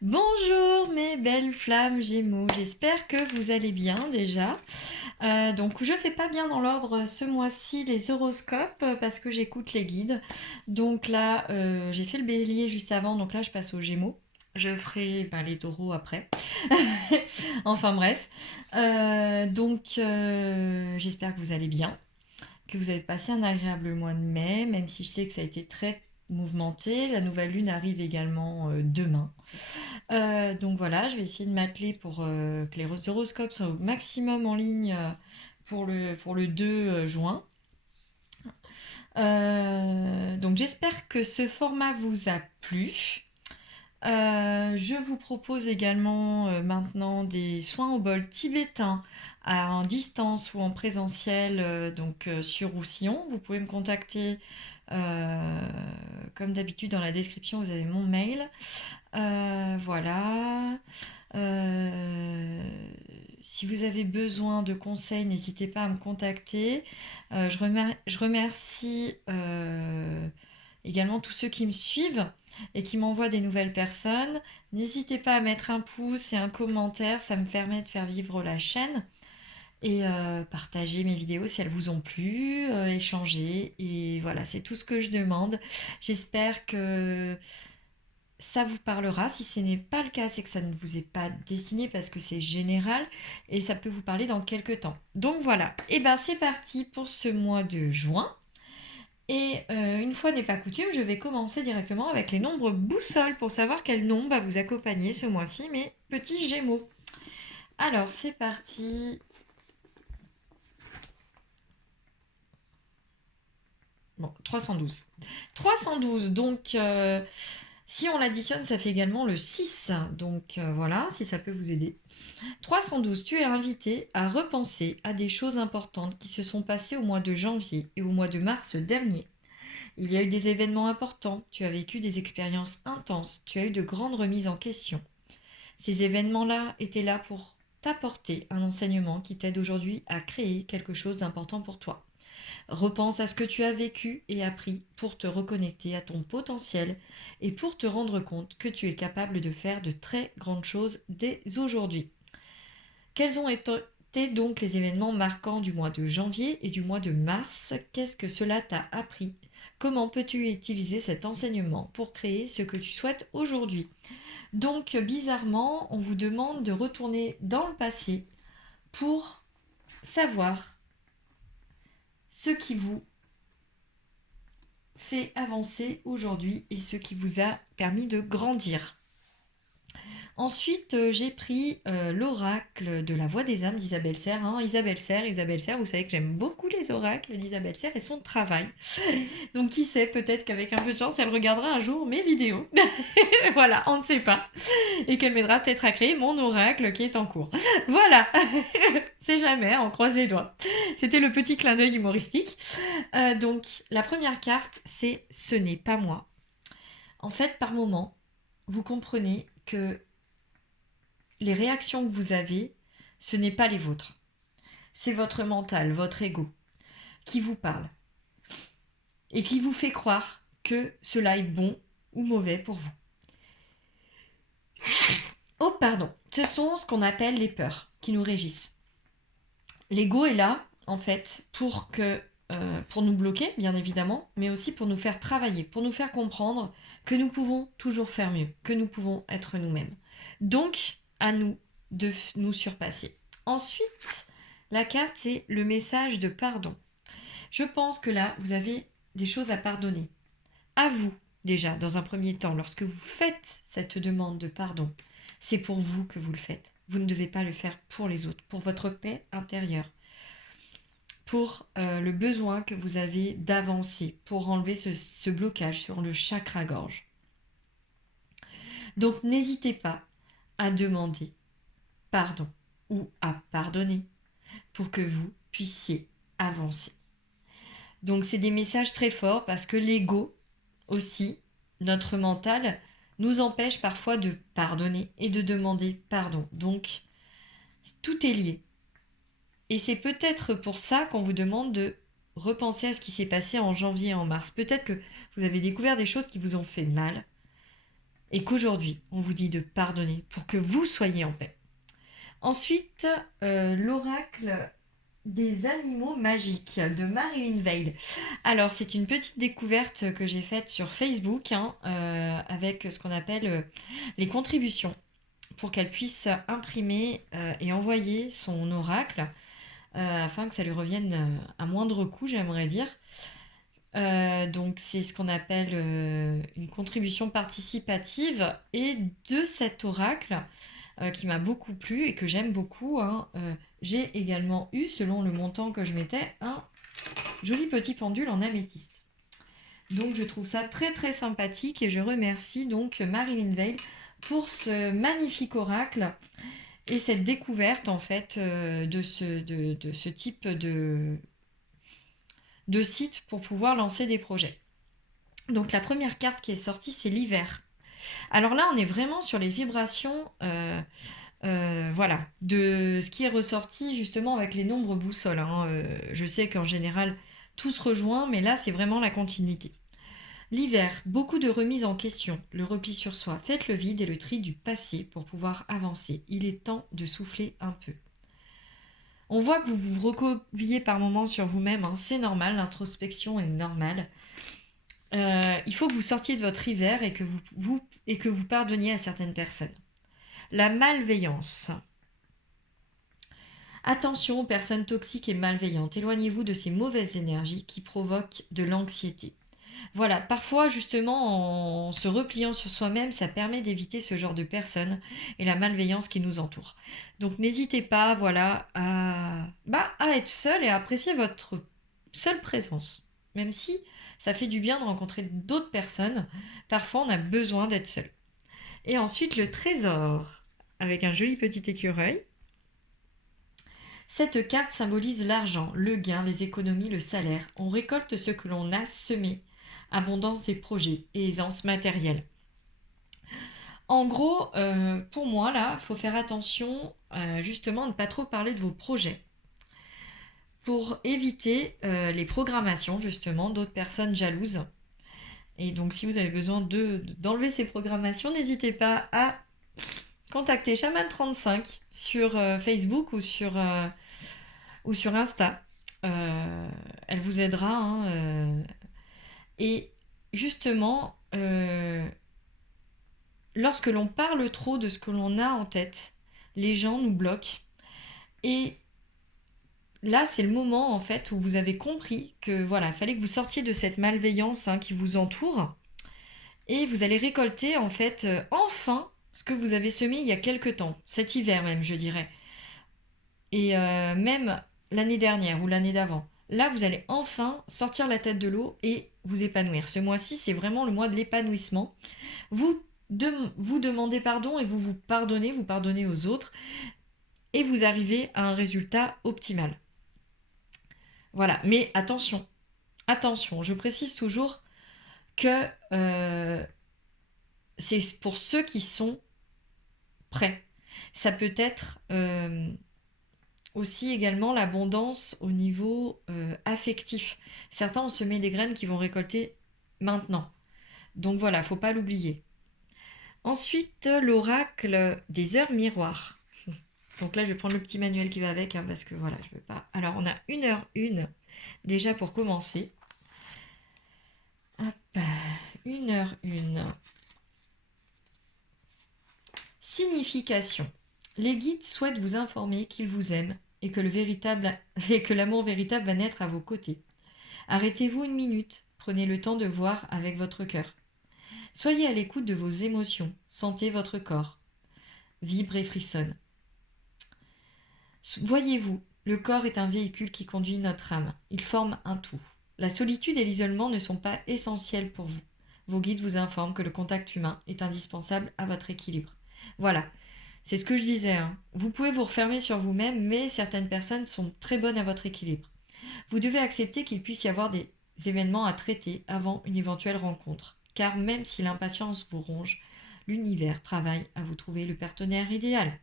Bonjour mes belles flammes Gémeaux, j'espère que vous allez bien déjà. Donc je fais pas bien dans l'ordre ce mois-ci les horoscopes parce que j'écoute les guides. Donc là j'ai fait le bélier juste avant, donc là je passe aux Gémeaux. Je ferai les taureaux après. Enfin bref. J'espère que vous allez bien, que vous avez passé un agréable mois de mai, même si je sais que ça a été très mouvementé. La nouvelle lune arrive également demain. Donc voilà, je vais essayer de m'atteler pour que les horoscopes soient au maximum en ligne pour le 2 juin. Donc j'espère que ce format vous a plu. Je vous propose également maintenant des soins au bol tibétains en distance ou en présentiel sur Roussillon. Vous pouvez me contacter euh, comme d'habitude dans la description, vous avez mon mail. Voilà. Euh, Si vous avez besoin de conseils, n'hésitez pas à me contacter. Je remercie également tous ceux qui me suivent et qui m'envoient des nouvelles personnes. N'hésitez pas à mettre un pouce et un commentaire, ça me permet de faire vivre la chaîne et partager mes vidéos si elles vous ont plu, échanger. Et voilà, c'est tout ce que je demande. J'espère que ça vous parlera. Si ce n'est pas le cas, c'est que ça ne vous est pas destiné parce que c'est général et ça peut vous parler dans quelques temps. Donc voilà, et ben c'est parti pour ce mois de juin. Et une fois n'est pas coutume, je vais commencer directement avec les nombres boussole pour savoir quel nombre va vous accompagner ce mois-ci, mes petits gémeaux. Alors c'est parti. Bon, 312. 312, donc si on l'additionne, ça fait également le 6. Donc voilà, si ça peut vous aider. 312, tu es invité à repenser à des choses importantes qui se sont passées au mois de janvier et au mois de mars dernier. Il y a eu des événements importants, tu as vécu des expériences intenses, tu as eu de grandes remises en question. Ces événements-là étaient là pour t'apporter un enseignement qui t'aide aujourd'hui à créer quelque chose d'important pour toi. Repense à ce que tu as vécu et appris pour te reconnecter à ton potentiel et pour te rendre compte que tu es capable de faire de très grandes choses dès aujourd'hui. Quels ont été donc les événements marquants du mois de janvier et du mois de mars? Qu'est-ce que cela t'a appris? Comment peux-tu utiliser cet enseignement pour créer ce que tu souhaites aujourd'hui? Donc, bizarrement, on vous demande de retourner dans le passé pour savoir ce qui vous fait avancer aujourd'hui et ce qui vous a permis de grandir. Ensuite, j'ai pris l'oracle de la voix des âmes d'Isabelle Serre. Isabelle Serre, vous savez que j'aime beaucoup les oracles d'Isabelle Serre et son travail. Donc qui sait, peut-être qu'avec un peu de chance, elle regardera un jour mes vidéos. Voilà, on ne sait pas. Et qu'elle m'aidera peut-être à créer mon oracle qui est en cours. Voilà, c'est jamais, on croise les doigts. C'était le petit clin d'œil humoristique. Donc la première carte, c'est ce n'est pas moi. En fait, par moment, vous comprenez que les réactions que vous avez, ce n'est pas les vôtres. C'est votre mental, votre ego, qui vous parle et qui vous fait croire que cela est bon ou mauvais pour vous. Oh, pardon. Ce sont ce qu'on appelle les peurs qui nous régissent. L'ego est là, en fait, pour nous bloquer, bien évidemment, mais aussi pour nous faire travailler, pour nous faire comprendre que nous pouvons toujours faire mieux, que nous pouvons être nous-mêmes. Donc, à nous de nous surpasser. Ensuite, la carte, c'est le message de pardon. Je pense que là, vous avez des choses à pardonner. À vous, déjà, dans un premier temps, lorsque vous faites cette demande de pardon, c'est pour vous que vous le faites. Vous ne devez pas le faire pour les autres, pour votre paix intérieure, pour le besoin que vous avez d'avancer, pour enlever ce blocage sur le chakra-gorge. Donc n'hésitez pas à demander pardon ou à pardonner pour que vous puissiez avancer. Donc c'est des messages très forts parce que l'ego aussi, notre mental, nous empêche parfois de pardonner et de demander pardon. Donc tout est lié. Et c'est peut-être pour ça qu'on vous demande de repenser à ce qui s'est passé en janvier et en mars. Peut-être que vous avez découvert des choses qui vous ont fait mal. et qu'aujourd'hui, on vous dit de pardonner pour que vous soyez en paix. Ensuite, l'oracle des animaux magiques de Marilyn Veil. Alors, c'est une petite découverte que j'ai faite sur Facebook avec ce qu'on appelle les contributions pour qu'elle puisse imprimer et envoyer son oracle afin que ça lui revienne à moindre coût, j'aimerais dire. Donc, c'est ce qu'on appelle une contribution participative. Et de cet oracle, qui m'a beaucoup plu et que j'aime beaucoup, j'ai également eu, selon le montant que je mettais, un joli petit pendule en améthyste. Donc je trouve ça très très sympathique et je remercie donc Marilyn Veil pour ce magnifique oracle et cette découverte en fait de ce type de site pour pouvoir lancer des projets. Donc la première carte qui est sortie, c'est l'hiver. Alors là, on est vraiment sur les vibrations voilà, de ce qui est ressorti justement avec les nombres boussoles. Je sais qu'en général, tout se rejoint, mais là, c'est vraiment la continuité. L'hiver, beaucoup de remises en question, le repli sur soi. Faites le vide et le tri du passé pour pouvoir avancer. Il est temps de souffler un peu. On voit que vous vous recoviez par moments sur vous-même, c'est normal, l'introspection est normale. Il faut que vous sortiez de votre hiver et que vous pardonniez à certaines personnes. La malveillance. Attention aux personnes toxiques et malveillantes. Éloignez-vous de ces mauvaises énergies qui provoquent de l'anxiété. Voilà, parfois justement en se repliant sur soi-même, ça permet d'éviter ce genre de personnes et la malveillance qui nous entoure. Donc n'hésitez pas, voilà, à être seul et à apprécier votre seule présence. Même si ça fait du bien de rencontrer d'autres personnes, parfois on a besoin d'être seul. Et ensuite le trésor, avec un joli petit écureuil. Cette carte symbolise l'argent, le gain, les économies, le salaire. On récolte ce que l'on a semé. Abondance des projets et aisance matérielle. En gros, pour moi, là, il faut faire attention justement à ne pas trop parler de vos projets. Pour éviter les programmations, justement, d'autres personnes jalouses. Et donc, si vous avez besoin d'enlever ces programmations, n'hésitez pas à contacter Shaman35 sur Facebook ou sur Insta. Elle vous aidera. Et justement, lorsque l'on parle trop de ce que l'on a en tête, les gens nous bloquent. Et là, c'est le moment en fait où vous avez compris que voilà, il fallait que vous sortiez de cette malveillance qui vous entoure. Et vous allez récolter en fait enfin ce que vous avez semé il y a quelque temps, cet hiver même, je dirais. Et même l'année dernière ou l'année d'avant. Là, vous allez enfin sortir la tête de l'eau et vous épanouir. Ce mois-ci, c'est vraiment le mois de l'épanouissement. Vous demandez pardon et vous pardonnez aux autres et vous arrivez à un résultat optimal. Voilà, mais attention, je précise toujours que c'est pour ceux qui sont prêts. Ça peut être aussi également l'abondance au niveau affectif. Certains ont semé des graines qui vont récolter maintenant. Donc voilà, faut pas l'oublier. Ensuite, l'oracle des heures miroirs. Donc là, je vais prendre le petit manuel qui va avec, parce que voilà, je veux pas. Alors, on a 1h01, déjà pour commencer. Hop, 1h01. Signification. Les guides souhaitent vous informer qu'ils vous aiment et que l'amour véritable va naître à vos côtés. Arrêtez-vous une minute, prenez le temps de voir avec votre cœur. Soyez à l'écoute de vos émotions, sentez votre corps. Vibre et frissonne. Voyez-vous, le corps est un véhicule qui conduit notre âme. Il forme un tout. La solitude et l'isolement ne sont pas essentiels pour vous. Vos guides vous informent que le contact humain est indispensable à votre équilibre. Voilà, c'est ce que je disais. Vous pouvez vous refermer sur vous-même, mais certaines personnes sont très bonnes à votre équilibre. Vous devez accepter qu'il puisse y avoir des événements à traiter avant une éventuelle rencontre. Car même si l'impatience vous ronge, l'univers travaille à vous trouver le partenaire idéal.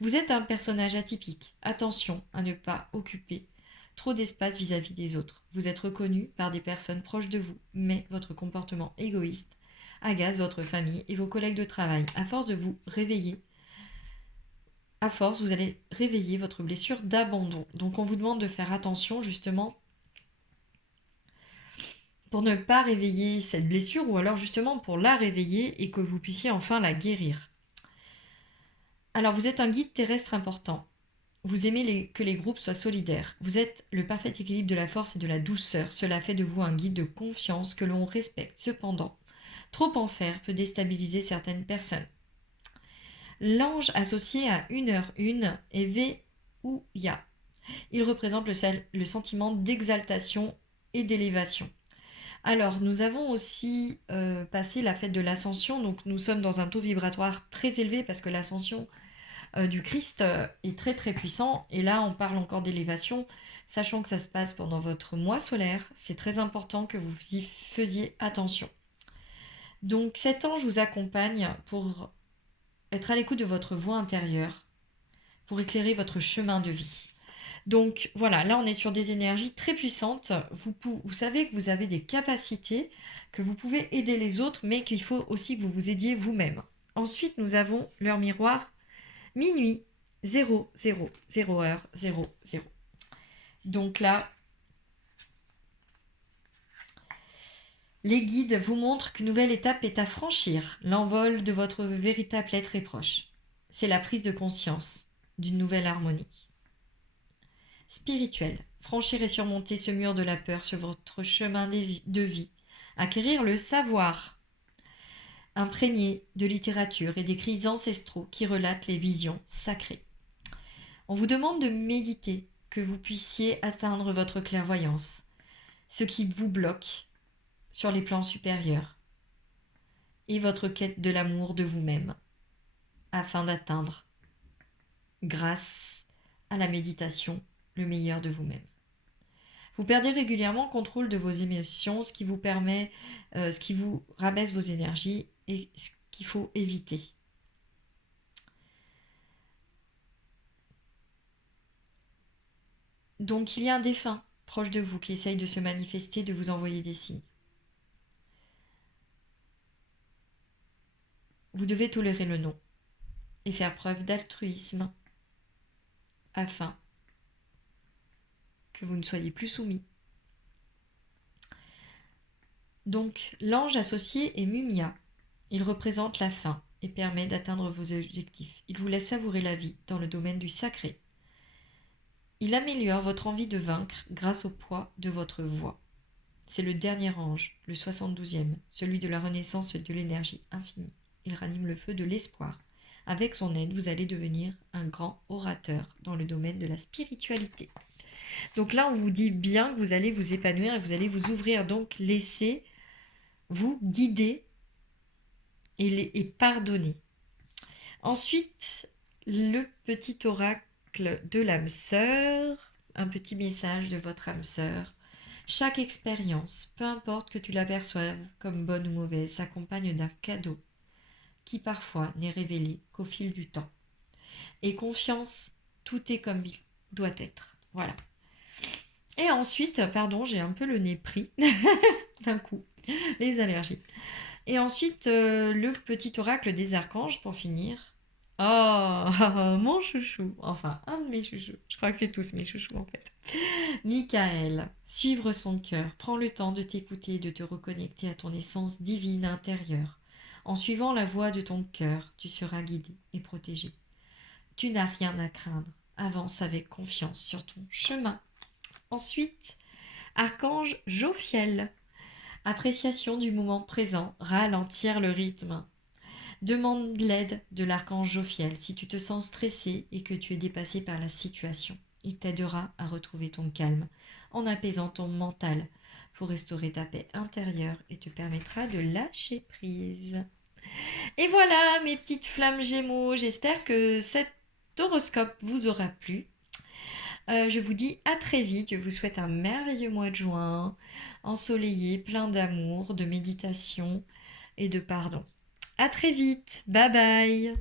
Vous êtes un personnage atypique. Attention à ne pas occuper trop d'espace vis-à-vis des autres. Vous êtes reconnu par des personnes proches de vous, mais votre comportement égoïste agace votre famille et vos collègues de travail. À force de vous réveiller, vous allez réveiller votre blessure d'abandon. Donc on vous demande de faire attention justement pour ne pas réveiller cette blessure ou alors justement pour la réveiller et que vous puissiez enfin la guérir. Alors vous êtes un guide terrestre important. Vous aimez que les groupes soient solidaires. Vous êtes le parfait équilibre de la force et de la douceur. Cela fait de vous un guide de confiance que l'on respecte. Cependant, trop en faire peut déstabiliser certaines personnes. L'ange associé à 1h1 est Veuya. Il représente le sentiment d'exaltation et d'élévation. Alors, nous avons aussi passé la fête de l'Ascension, donc nous sommes dans un taux vibratoire très élevé parce que l'Ascension du Christ est très très puissant. Et là, on parle encore d'élévation, sachant que ça se passe pendant votre mois solaire. C'est très important que vous y faisiez attention. Donc, cet ange vous accompagne pour être à l'écoute de votre voix intérieure, pour éclairer votre chemin de vie. Donc voilà, là on est sur des énergies très puissantes. Vous savez que vous avez des capacités, que vous pouvez aider les autres, mais qu'il faut aussi que vous vous aidiez vous-même. Ensuite, nous avons l'heure miroir, minuit, 0, 0, 0 heure, 0, 0. Donc là, les guides vous montrent qu'une nouvelle étape est à franchir. L'envol de votre véritable être est proche. C'est la prise de conscience d'une nouvelle harmonie. Spirituel. Franchir et surmonter ce mur de la peur sur votre chemin de vie. Acquérir le savoir. Imprégné de littérature et d'écrits ancestraux qui relatent les visions sacrées. On vous demande de méditer, que vous puissiez atteindre votre clairvoyance, ce qui vous bloque sur les plans supérieurs, et votre quête de l'amour de vous-même, afin d'atteindre, grâce à la méditation, le meilleur de vous-même. Vous perdez régulièrement le contrôle de vos émotions, ce qui vous rabaisse vos énergies et ce qu'il faut éviter. Donc il y a un défunt proche de vous qui essaye de se manifester, de vous envoyer des signes. Vous devez tolérer le non et faire preuve d'altruisme afin que vous ne soyez plus soumis. Donc, l'ange associé est Mumia. Il représente la fin et permet d'atteindre vos objectifs. Il vous laisse savourer la vie dans le domaine du sacré. Il améliore votre envie de vaincre grâce au poids de votre voix. C'est le dernier ange, le 72e, celui de la renaissance et de l'énergie infinie. Il ranime le feu de l'espoir. Avec son aide, vous allez devenir un grand orateur dans le domaine de la spiritualité. Donc là, on vous dit bien que vous allez vous épanouir et vous allez vous ouvrir. Donc, laissez-vous guider et pardonner. Ensuite, le petit oracle de l'âme sœur, un petit message de votre âme sœur. Chaque expérience, peu importe que tu l'aperçoives comme bonne ou mauvaise, s'accompagne d'un cadeau qui parfois n'est révélé qu'au fil du temps. Et confiance, tout est comme il doit être. Voilà. Et ensuite, pardon, j'ai un peu le nez pris d'un coup, les allergies. Et ensuite, le petit oracle des archanges pour finir. Oh, mon chouchou. Enfin, un de mes chouchous. Je crois que c'est tous mes chouchous en fait. Michael, suivre son cœur. Prends le temps de t'écouter et de te reconnecter à ton essence divine intérieure. En suivant la voie de ton cœur, tu seras guidé et protégé. Tu n'as rien à craindre. Avance avec confiance sur ton chemin. Ensuite, archange Jophiel. Appréciation du moment présent, ralentir le rythme. Demande l'aide de l'archange Jophiel si tu te sens stressé et que tu es dépassé par la situation. Il t'aidera à retrouver ton calme en apaisant ton mental pour restaurer ta paix intérieure et te permettra de lâcher prise. Et voilà mes petites flammes Gémeaux, j'espère que cet horoscope vous aura plu. Je vous dis à très vite, je vous souhaite un merveilleux mois de juin, ensoleillé, plein d'amour, de méditation et de pardon. À très vite, bye bye.